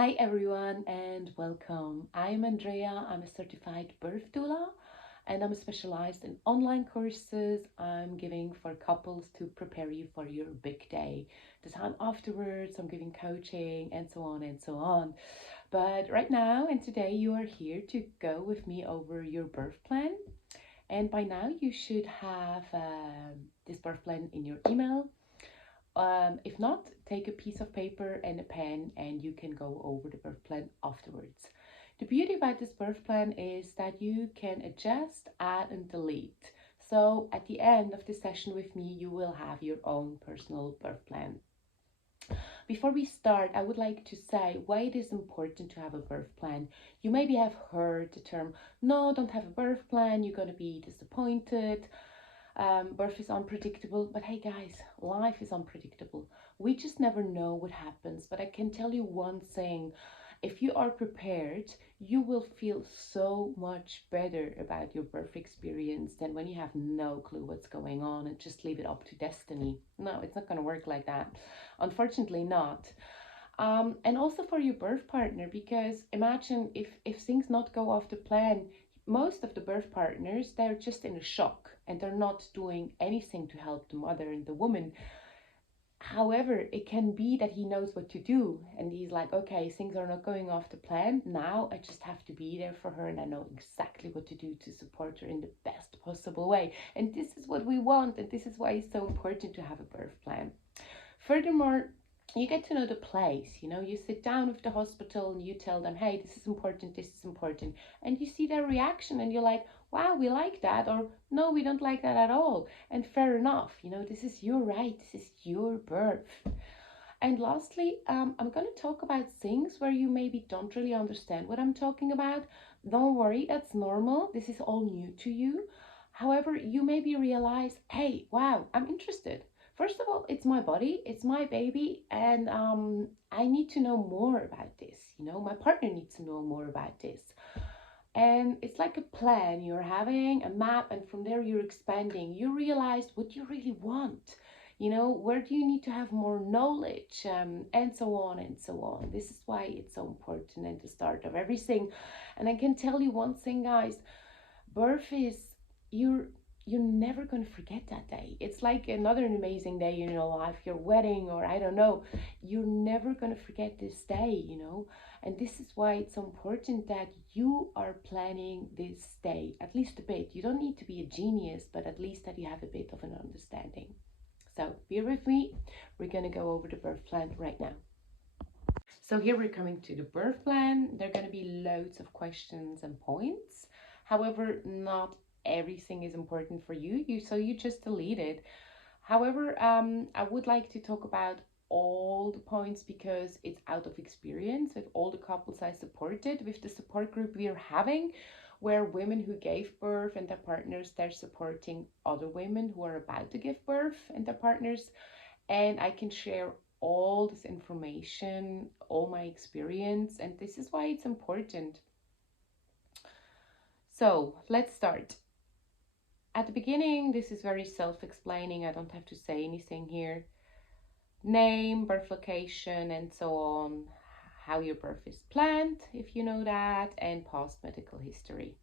Hi everyone and welcome. I'm Andrea. I'm a certified birth doula and I'm specialized in online courses I'm giving for couples to prepare you for your big day. The time afterwards, I'm giving coaching and so on and so on. But right now and today you are here to go with me over your birth plan. And by now you should have this birth plan in your email. If not, take a piece of paper and a pen and you can go over the birth plan afterwards. The beauty about this birth plan is that you can adjust, add, and delete. So at the end of the session with me, you will have your own personal birth plan. Before we start, I would like to say why it is important to have a birth plan. You maybe have heard the term, no, don't have a birth plan, you're going to be disappointed. Birth is unpredictable, but hey guys, life is unpredictable. We just never know what happens. But I can tell you one thing, if you are prepared, you will feel so much better about your birth experience than when you have no clue what's going on and just leave it up to destiny. No, it's not going to work like that. Unfortunately, not. And also for your birth partner, because imagine if things not go off the plan, most of the birth partners, they're just in a shock and they're not doing anything to help the mother and the woman. However, it can be that he knows what to do and he's like, okay, things are not going off the plan. Now I just have to be there for her and I know exactly what to do to support her in the best possible way. And this is what we want, and this is why it's so important to have a birth plan. Furthermore, you get to know the place. You sit down with the hospital and you tell them, hey, this is important, this is important. And you see their reaction and you're like, wow, we like that. Or no, we don't like that at all. And fair enough, this is your right, this is your birth. And lastly, I'm going to talk about things where you maybe don't really understand what I'm talking about. Don't worry, that's normal. This is all new to you. However, you maybe realize, hey, wow, I'm interested. First of all, it's my body, it's my baby, and I need to know more about this. My partner needs to know more about this. And it's like a plan. You're having a map, and from there, you're expanding. You realize what you really want. Where do you need to have more knowledge, and so on and so on. This is why it's so important at the start of everything. And I can tell you one thing, guys, birth is, you're you're never going to forget that day. It's like another amazing day in your life, your wedding, or I don't know. You're never going to forget this day. And this is why it's so important that you are planning this day at least a bit. You don't need to be a genius, but at least that you have a bit of an understanding. So bear with me. We're going to go over the birth plan right now. So here we're coming to the birth plan. There are going to be loads of questions and points. However, not everything is important for you. So you just delete it. However, I would like to talk about all the points because it's out of experience with all the couples I supported, with the support group we are having, where women who gave birth and their partners, they're supporting other women who are about to give birth and their partners. And I can share all this information, all my experience, and this is why it's important. So let's start. At the beginning, this is very self-explaining. I don't have to say anything here. Name, birth location, and so on. How your birth is planned, if you know that, and past medical history.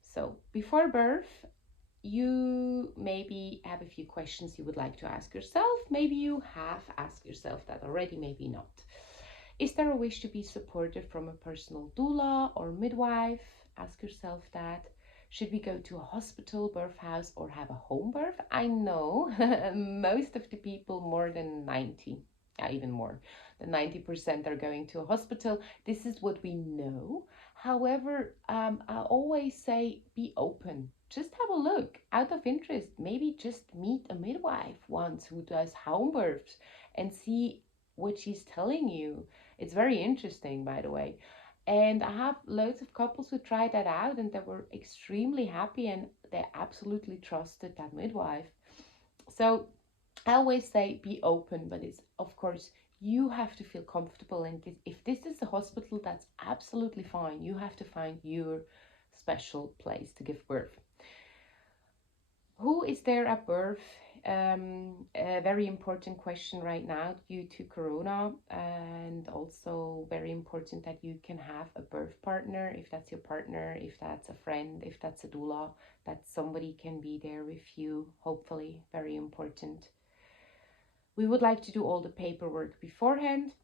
So before birth, you maybe have a few questions you would like to ask yourself. Maybe you have asked yourself that already, maybe not. Is there a wish to be supported from a personal doula or midwife? Ask yourself that. Should we go to a hospital, birth house, or have a home birth? I know most of the people, more than 90, even more than 90% are going to a hospital. This is what we know. However, I always say be open. Just have a look out of interest. Maybe just meet a midwife once who does home births and see what she's telling you. It's very interesting, by the way. And I have loads of couples who tried that out and they were extremely happy and they absolutely trusted that midwife. So I always say be open, but it's, of course, you have to feel comfortable. And if this is a hospital, that's absolutely fine. You have to find your special place to give birth. Who is there at birth? a very important question right now due to Corona, and also very important that you can have a birth partner, if that's your partner, if that's a friend, if that's a doula, that somebody can be there with you, hopefully, very important. We would like to do all the paperwork beforehand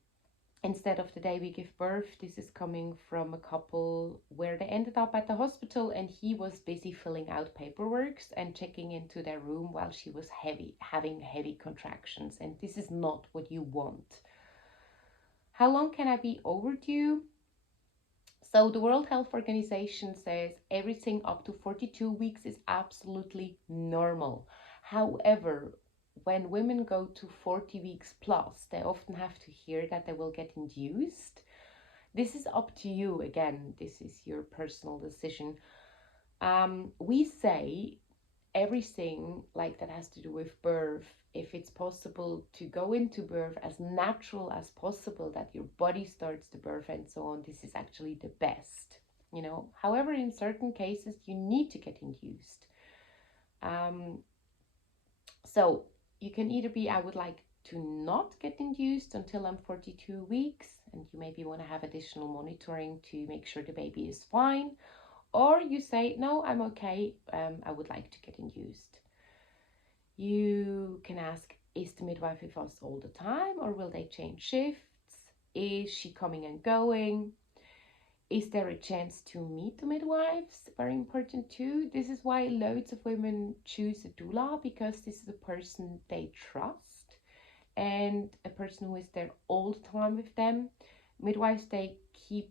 instead of the day we give birth. This is coming from a couple where they ended up at the hospital and he was busy filling out paperwork and checking into their room while she was having heavy contractions, and this is not what you want. How long can I be overdue? So the World Health Organization says everything up to 42 weeks is absolutely normal. However, when women go to 40 weeks plus, they often have to hear that they will get induced. This is up to you. Again, this is your personal decision. We say everything like that has to do with birth, if it's possible to go into birth as natural as possible, that your body starts the birth and so on, this is actually the best, you know. However, in certain cases you need to get induced. So you can either be, I would like to not get induced until I'm 42 weeks, and you maybe want to have additional monitoring to make sure the baby is fine, or you say, no, I'm okay, I would like to get induced. You can ask, is the midwife with us all the time, or will they change shifts? Is she coming and going? Is there a chance to meet the midwives? Very important too. This is why loads of women choose a doula, because this is a person they trust and a person who is there all the time with them. Midwives, they keep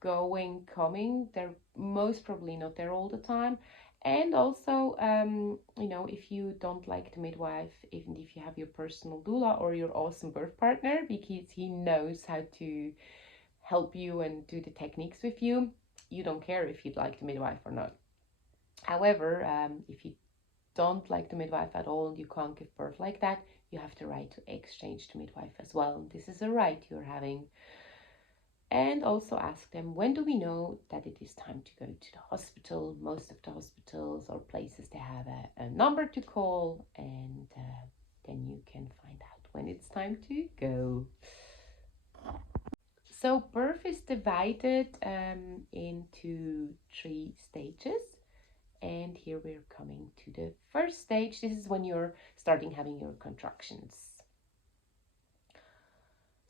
going, coming. They're most probably not there all the time. And also, you know, if you don't like the midwife, even if you have your personal doula or your awesome birth partner, because he knows how to help you and do the techniques with you, you don't care if you'd like the midwife or not. However, if you don't like the midwife at all and you can't give birth like that, you have the right to exchange the midwife as well. This is a right you're having. And also ask them, when do we know that it is time to go to the hospital? Most of the hospitals or places, they have a number to call, and then you can find out when it's time to go. So birth is divided into 3 stages. And here we're coming to the first stage. This is when you're starting having your contractions.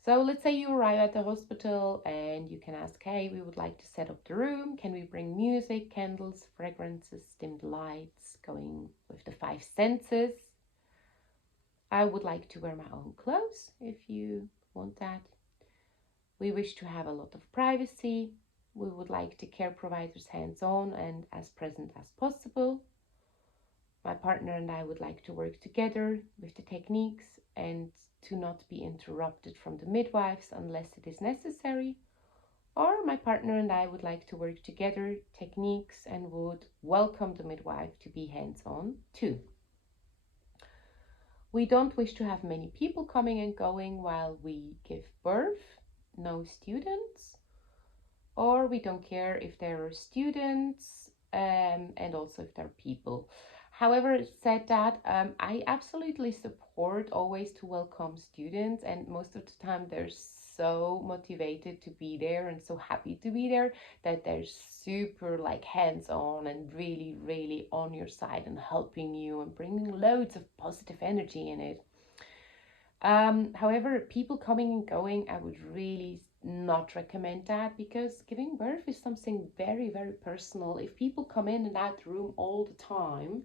So let's say you arrive at the hospital and you can ask, hey, we would like to set up the room. Can we bring music, candles, fragrances, dimmed lights, going with the 5 senses? I would like to wear my own clothes if you want that. We wish to have a lot of privacy. We would like the care providers hands-on and as present as possible. My partner and I would like to work together with the techniques and to not be interrupted from the midwives unless it is necessary. Or my partner and I would like to work together, techniques, and would welcome the midwife to be hands-on too. We don't wish to have many people coming and going while we give birth, no students, or we don't care if there are students and also if there are people. However, said that, I absolutely support always to welcome students, and most of the time they're so motivated to be there and so happy to be there that they're super like hands-on and really, really on your side and helping you and bringing loads of positive energy in it. However, people coming and going, I would really not recommend that, because giving birth is something very, very personal. If people come in and out the room all the time,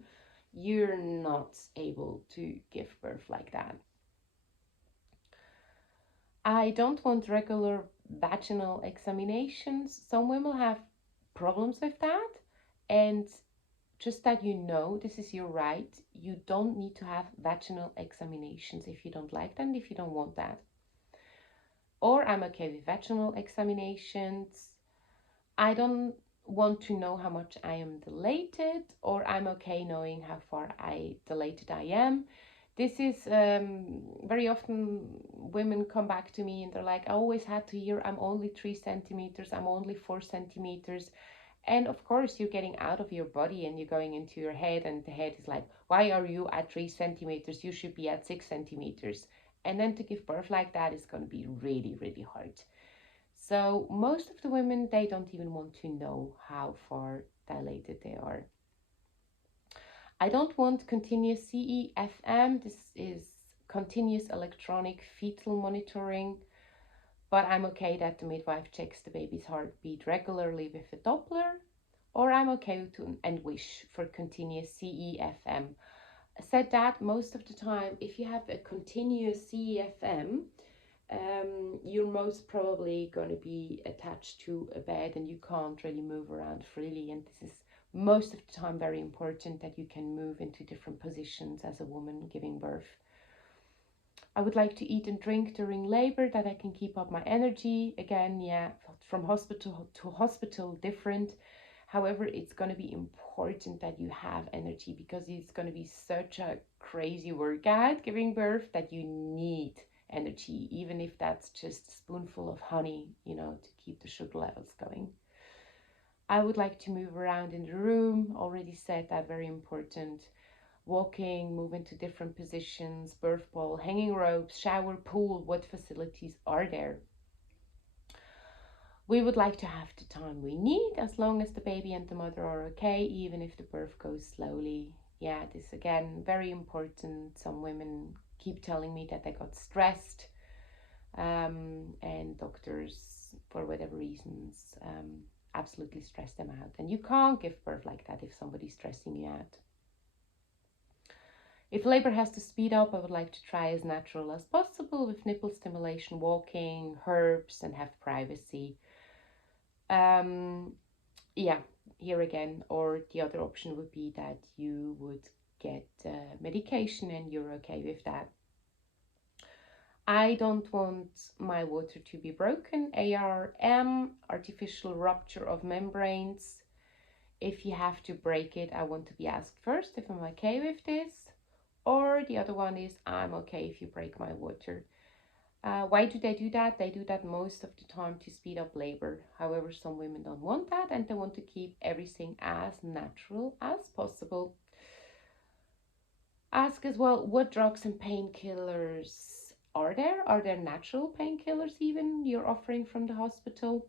you're not able to give birth like that. I don't want regular vaginal examinations. Some women have problems with that, and just that you know, this is your right. You don't need to have vaginal examinations if you don't like them, if you don't want that. Or I'm okay with vaginal examinations. I don't want to know how much I am dilated, or I'm okay knowing how far dilated I am. This is very often women come back to me and they're like, I always had to hear I'm only 3 centimeters, I'm only 4 centimeters. And of course, you're getting out of your body and you're going into your head, and the head is like, why are you at 3 centimeters? You should be at 6 centimeters. And then to give birth like that is going to be really, really hard. So most of the women, they don't even want to know how far dilated they are. I don't want continuous CEFM. This is continuous electronic fetal monitoring. But I'm okay that the midwife checks the baby's heartbeat regularly with a Doppler, or I'm okay to and wish for continuous CEFM. I said that most of the time, if you have a continuous CEFM, you're most probably going to be attached to a bed and you can't really move around freely. And this is most of the time very important, that you can move into different positions as a woman giving birth. I would like to eat and drink during labor, that I can keep up my energy. Again, yeah, from hospital to hospital, different. However, it's going to be important that you have energy, because it's going to be such a crazy workout giving birth that you need energy, even if that's just a spoonful of honey, to keep the sugar levels going. I would like to move around in the room. Already said that, very important. Walking, moving to different positions, birth ball, hanging ropes, shower, pool. What facilities are there? We would like to have the time we need, as long as the baby and the mother are okay, even if the birth goes slowly. Yeah, this again, very important. Some women keep telling me that they got stressed, and doctors, for whatever reasons, absolutely stress them out. And you can't give birth like that if somebody's stressing you out. If labor has to speed up, I would like to try as natural as possible with nipple stimulation, walking, herbs, and have privacy. Yeah, here again, or the other option would be that you would get medication and you're okay with that. I don't want my water to be broken. ARM, artificial rupture of membranes. If you have to break it, I want to be asked first if I'm okay with this. Or the other one is, I'm okay if you break my water. Why do they do that? They do that most of the time to speed up labor. However, some women don't want that, and they want to keep everything as natural as possible. Ask as well, what drugs and painkillers are there? Are there natural painkillers even you're offering from the hospital?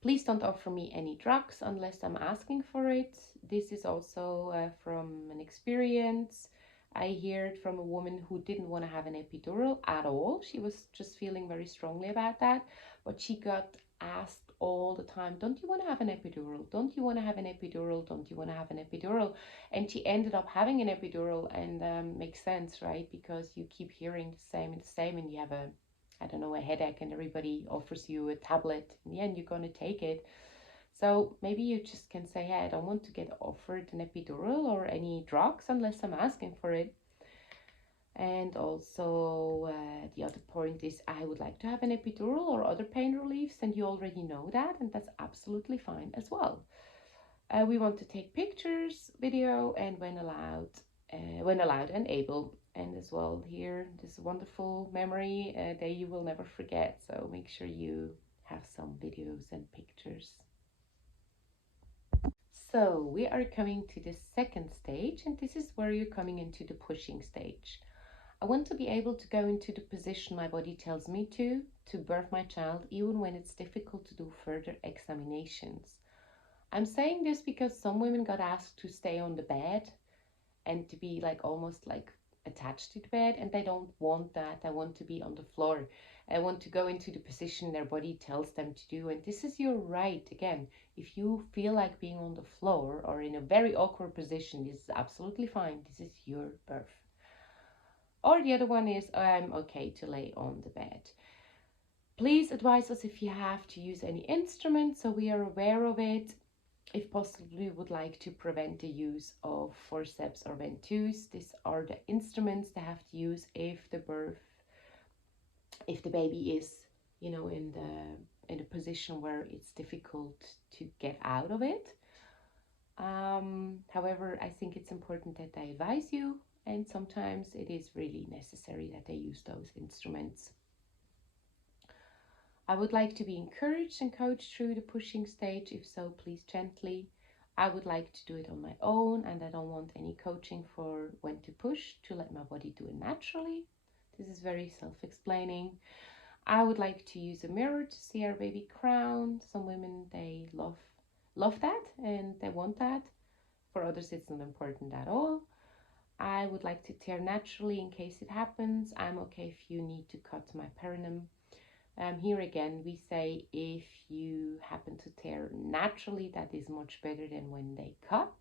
Please don't offer me any drugs unless I'm asking for it. This is also from an experience. I heard from a woman who didn't want to have an epidural at all. She was just feeling very strongly about that, but she got asked all the time, don't you want to have an epidural? Don't you want to have an epidural? Don't you want to have an epidural? And she ended up having an epidural, and makes sense, right? Because you keep hearing the same and the same, and you have a headache, and everybody offers you a tablet. In the end, you're going to take it. So maybe you just can say, hey, I don't want to get offered an epidural or any drugs unless I'm asking for it. And also the other point is, I would like to have an epidural or other pain reliefs, and you already know that, and that's absolutely fine as well. We want to take pictures, video, and when allowed and able. And as well here, this wonderful memory that you will never forget. So make sure you have some videos and pictures. So we are coming to the second stage, and this is where you're coming into the pushing stage. I want to be able to go into the position my body tells me to birth my child, even when it's difficult to do further examinations. I'm saying this because some women got asked to stay on the bed and to be like almost like attached to the bed, and they don't want that. I want to be on the floor. I want to go into the position their body tells them to do, and this is your right. Again, if you feel like being on the floor or in a very awkward position, this is absolutely fine. This is your birth. Or the other one is, I'm okay to lay on the bed. Please advise us if you have to use any instruments so we are aware of it. If possible, we would like to prevent the use of forceps or ventouse. These are the instruments they have to use if the baby is, in a position where it's difficult to get out of it. However, I think it's important that I advise you, and sometimes it is really necessary that they use those instruments. I would like to be encouraged and coached through the pushing stage. If so, please gently. I would like to do it on my own, and I don't want any coaching for when to push, to let my body do it naturally. This is very self-explaining. I would like to use a mirror to see our baby crown. Some women, they love that and they want that. For others, it's not important at all. I would like to tear naturally in case it happens. I'm okay if you need to cut my perineum. Here again, we say if you happen to tear naturally, that is much better than when they cut.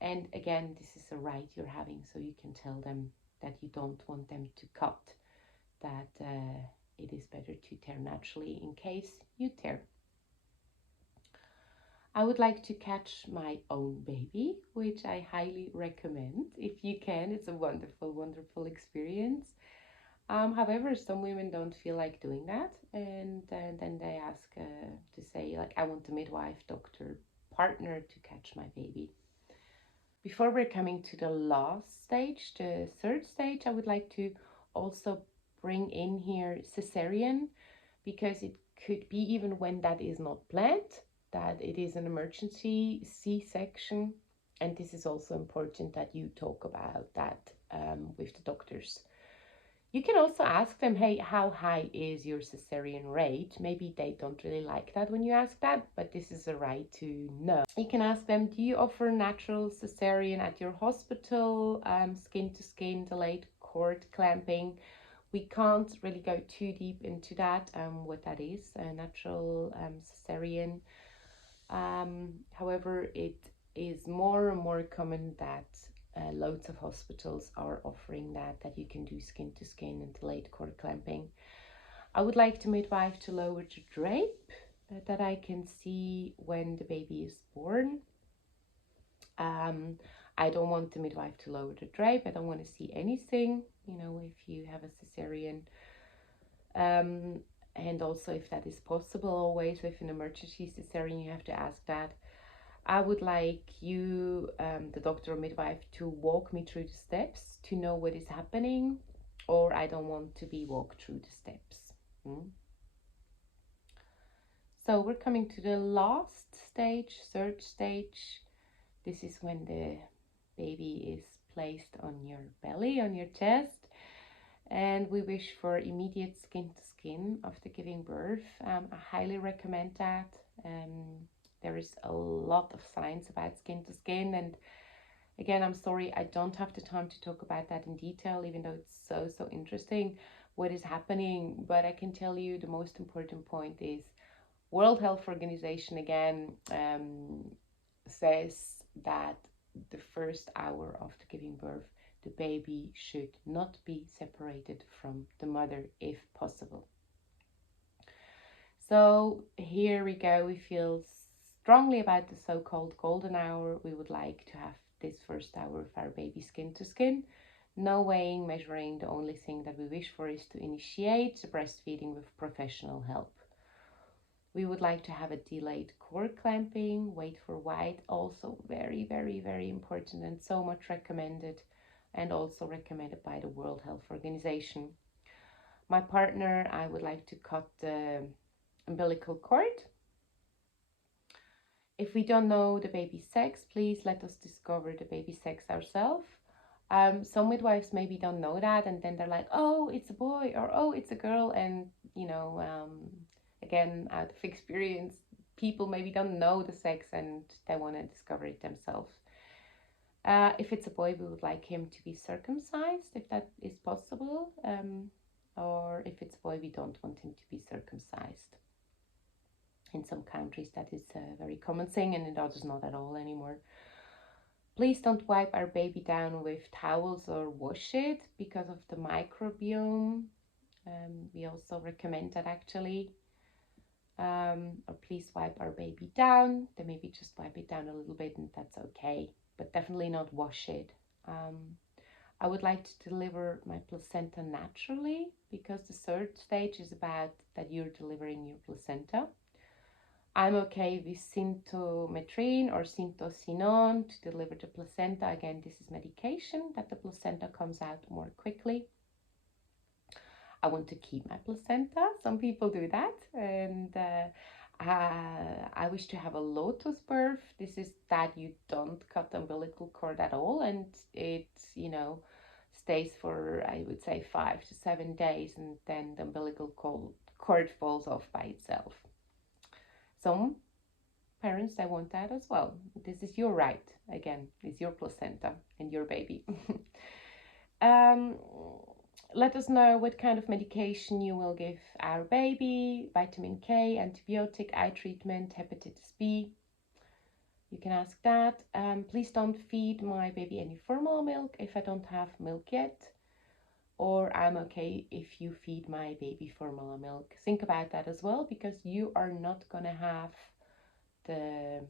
And again, this is a right you're having, so you can tell them that you don't want them to cut, that it is better to tear naturally in case you tear. I would like to catch my own baby, which I highly recommend. If you can, it's a wonderful, wonderful experience. However, some women don't feel like doing that, and then they ask to say, like, I want the midwife, doctor, partner to catch my baby. Before we're coming to the last stage, the third stage, I would like to also bring in here cesarean, because it could be even when that is not planned, that it is an emergency C-section, and this is also important that you talk about that with the doctors. You can also ask them, hey, how high is your cesarean rate? Maybe they don't really like that when you ask that, but this is a right to know. You can ask them, do you offer natural cesarean at your hospital, skin to skin, delayed cord clamping? We can't really go too deep into that, what that is, a natural cesarean. However, it is more and more common that loads of hospitals are offering that you can do skin to skin and delayed cord clamping. I would like the midwife to lower the drape that I can see when the baby is born. I don't want the midwife to lower the drape. I don't want to see anything, you know, if you have a cesarean. And also if that is possible, always with an emergency cesarean, you have to ask that. I would like you, the doctor or midwife, to walk me through the steps to know what is happening, or I don't want to be walked through the steps. So we're coming to the last stage, third stage. This is when the baby is placed on your belly, on your chest, and we wish for immediate skin to skin after giving birth. I highly recommend that. There is a lot of science about skin to skin, and again, I'm sorry I don't have the time to talk about that in detail, even though it's so interesting what is happening. But I can tell you the most important point is World Health Organization again says that the first hour after giving birth, the baby should not be separated from the mother if possible. So here we go. We feel strongly about the so-called golden hour. We would like to have this first hour with our baby skin to skin. No weighing, measuring. The only thing that we wish for is to initiate the breastfeeding with professional help. We would like to have a delayed cord clamping, wait for white, also very important and so much recommended, and also recommended by the World Health Organization. My partner, I would like to cut the umbilical cord. If we don't know the baby's sex, please let us discover the baby's sex ourselves. Some midwives maybe don't know that, and then they're like, oh, it's a boy, or oh, it's a girl, and you know, again, out of experience, people maybe don't know the sex and they want to discover it themselves. If it's a boy, we would like him to be circumcised, if that is possible. Or if it's a boy, we don't want him to be circumcised. In some countries, that is a very common thing, and in others, not at all anymore. Please don't wipe our baby down with towels or wash it because of the microbiome. We also recommend that actually. Or please wipe our baby down. Then maybe just wipe it down a little bit and that's okay, but definitely not wash it. I would like to deliver my placenta naturally, because the third stage is about that you're delivering your placenta. I'm okay with Synthometrine or Syntocinon to deliver the placenta. Again, this is medication that the placenta comes out more quickly. I want to keep my placenta. Some people do that. And I wish to have a lotus birth. This is that you don't cut the umbilical cord at all, and it, stays for, I would say, 5 to 7 days, and then the umbilical cord falls off by itself. Some parents, they want that as well. This is your right. Again, it's your placenta and your baby. um, Let us know what kind of medication you will give our baby: vitamin K, antibiotic, eye treatment, hepatitis B. You can ask that. Please don't feed my baby any formula milk if I don't have milk yet. Or I'm okay if you feed my baby formula milk. Think about that as well, because you are not going to have the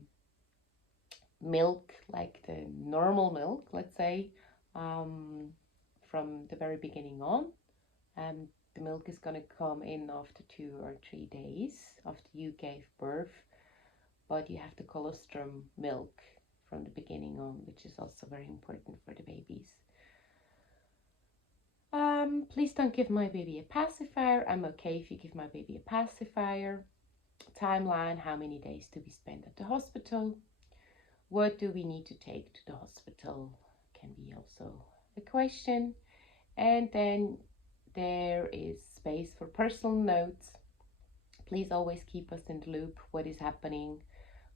milk, like the normal milk, let's say, from the very beginning on. The milk is going to come in after 2 or 3 days after you gave birth, but you have the colostrum milk from the beginning on, which is also very important for the babies. Please don't give my baby a pacifier. I'm okay if you give my baby a pacifier. Timeline: how many days do we spend at the hospital? What do we need to take to the hospital? Can be also a question. And then there is space for personal notes. Please always keep us in the loop. What is happening?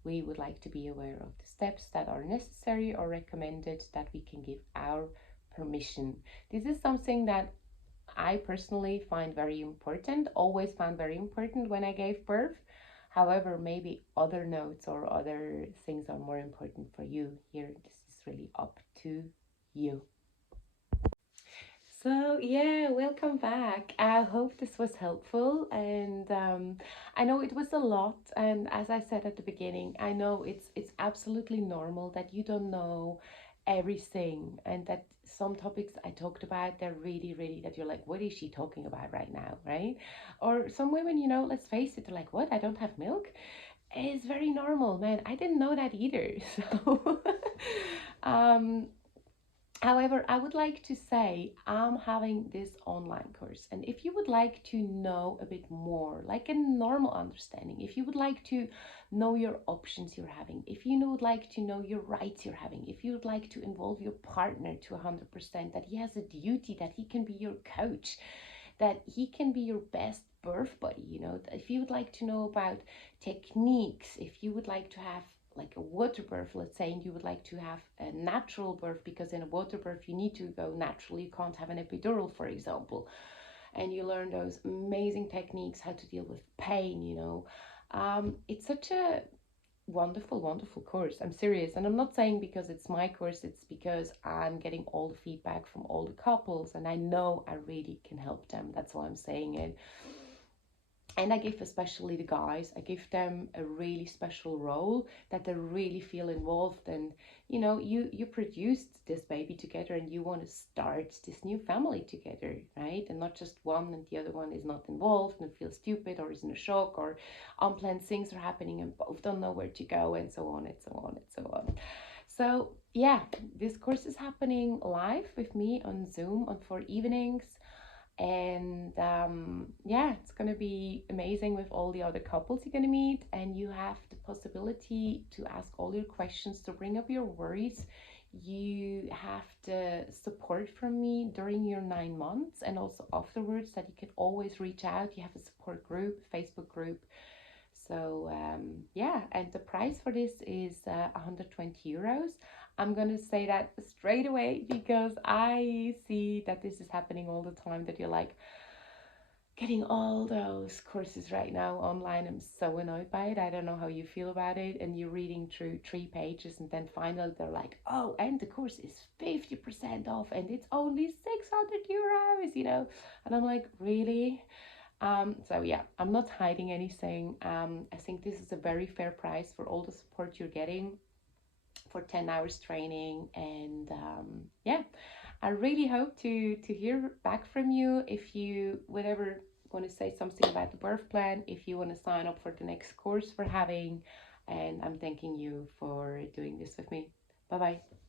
We would like to be aware of the steps that are necessary or recommended, that we can give our permission. This is something that I personally find very important, always found very important when I gave birth. However, maybe other notes or other things are more important for you. Here, this is really up to you. So yeah, welcome back. I hope this was helpful, and I know it was a lot. And as I said at the beginning, I know it's absolutely normal that you don't know everything, and that some topics I talked about, they're really that you're like, what is she talking about right now, right? Or some women, let's face it, they're like, what? I don't have milk? It's very normal, man. I didn't know that either. So um however, I would like to say I'm having this online course, and if you would like to know a bit more, like a normal understanding, if you would like to know your options you're having, if you would like to know your rights you're having, if you would like to involve your partner to 100%, that he has a duty, that he can be your coach, that he can be your best birth buddy, if you would like to know about techniques, if you would like to have like a water birth, let's say, and you would like to have a natural birth, because in a water birth you need to go natural, you can't have an epidural, for example, and you learn those amazing techniques, how to deal with pain, it's such a wonderful course. I'm serious, and I'm not saying because it's my course, it's because I'm getting all the feedback from all the couples, and I know I really can help them. That's why I'm saying it. And I give especially the guys, I give them a really special role, that they really feel involved. And you produced this baby together, and you want to start this new family together, right? And not just one and the other one is not involved and feels stupid or is in a shock, or unplanned things are happening and both don't know where to go, and so on and so on and so on. So yeah, this course is happening live with me on Zoom on 4 evenings. And yeah, it's going to be amazing with all the other couples you're going to meet, and you have the possibility to ask all your questions, to bring up your worries. You have the support from me during your 9 months, and also afterwards, that you can always reach out. You have a support group, Facebook group. So yeah, and the price for this is 120 euros. I'm going to say that straight away, because I see that this is happening all the time, that you're like getting all those courses right now online. I'm so annoyed by it. I don't know how you feel about it. And you're reading through 3 pages, and then finally they're like, oh, and the course is 50% off, and it's only 600 euros, And I'm like, really? So yeah, I'm not hiding anything. I think this is a very fair price for all the support you're getting, for 10 hours training. And yeah, I really hope to hear back from you. If you would ever want to say something about the birth plan, if you want to sign up for the next course we're having. And I'm thanking you for doing this with me. Bye bye.